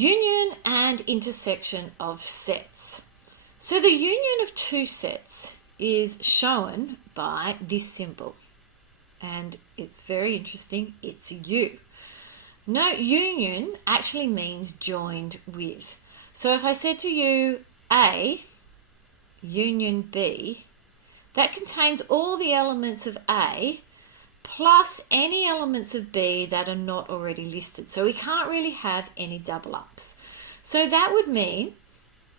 Union and intersection of sets. So the union of two sets is shown by this symbol. And it's very interesting, it's U. Note union actually means joined with. So if I said to you A union B, that contains all the elements of A plus any elements of B that are not already listed. So we can't really have any double ups. So that would mean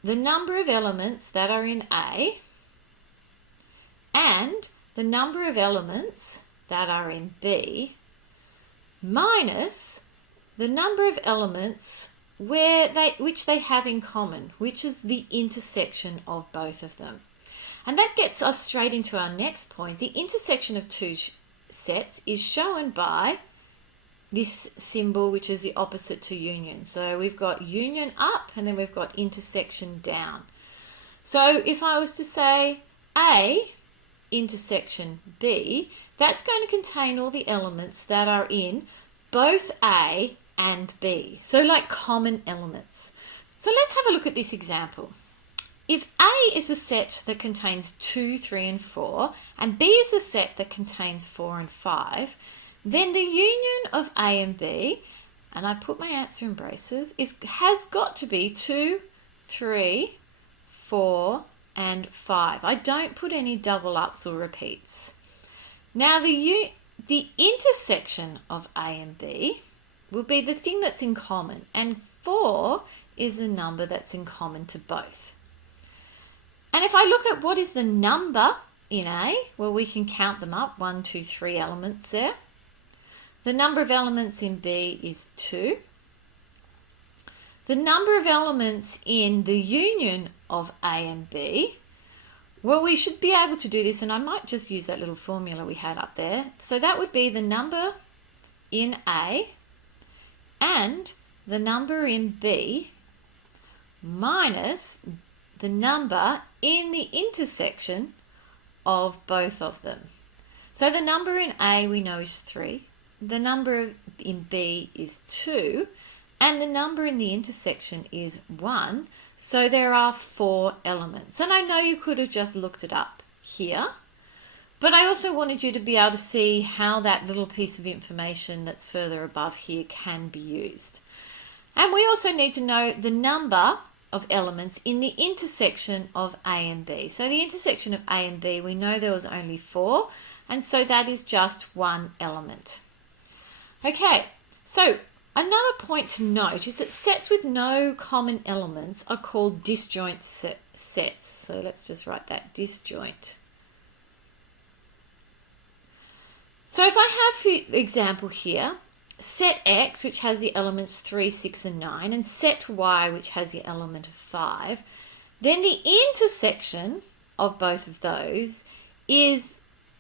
the number of elements that are in A and the number of elements that are in B minus the number of elements which they have in common, which is the intersection of both of them. And that gets us straight into our next point. The intersection of two sets is shown by this symbol, which is the opposite to union. So we've got union up and then we've got intersection down. So if I was to say A intersection B, that's going to contain all the elements that are in both A and B. So like common elements. So let's have a look at this example. If A is a set that contains 2, 3 and 4 and B is a set that contains 4 and 5, then the union of A and B, and I put my answer in braces, has got to be 2, 3, 4 and 5. I don't put any double ups or repeats. Now the intersection of A and B will be the thing that's in common, and 4 is the number that's in common to both. And if I look at what is the number in A, well, we can count them up, 1, 2, 3 elements there. The number of elements in B is 2. The number of elements in the union of A and B, well, we should be able to do this, and I might just use that little formula we had up there. So that would be the number in A and the number in B minus the number in the intersection of both of them. So the number in A we know is 3, the number in B is 2, and the number in the intersection is 1. So there are 4 elements. And I know you could have just looked it up here, but I also wanted you to be able to see how that little piece of information that's further above here can be used. And we also need to know the number of elements in the intersection of A and B. So the intersection of A and B, we know there was only 4, and so that is just 1 element. Okay, so another point to note is that sets with no common elements are called disjoint sets. So let's just write that, disjoint. So if I have, for example here, set X, which has the elements 3, 6 and 9, and set Y, which has the element of 5, then the intersection of both of those is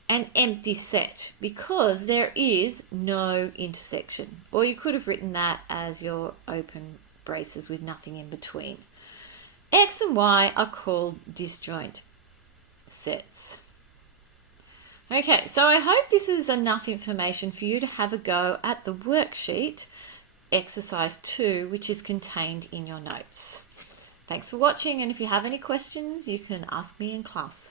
an empty set because there is no intersection. Or you could have written that as your open braces with nothing in between. X and Y are called disjoint sets. Okay, so I hope this is enough information for you to have a go at the worksheet, exercise 2, which is contained in your notes. Thanks for watching, and if you have any questions, you can ask me in class.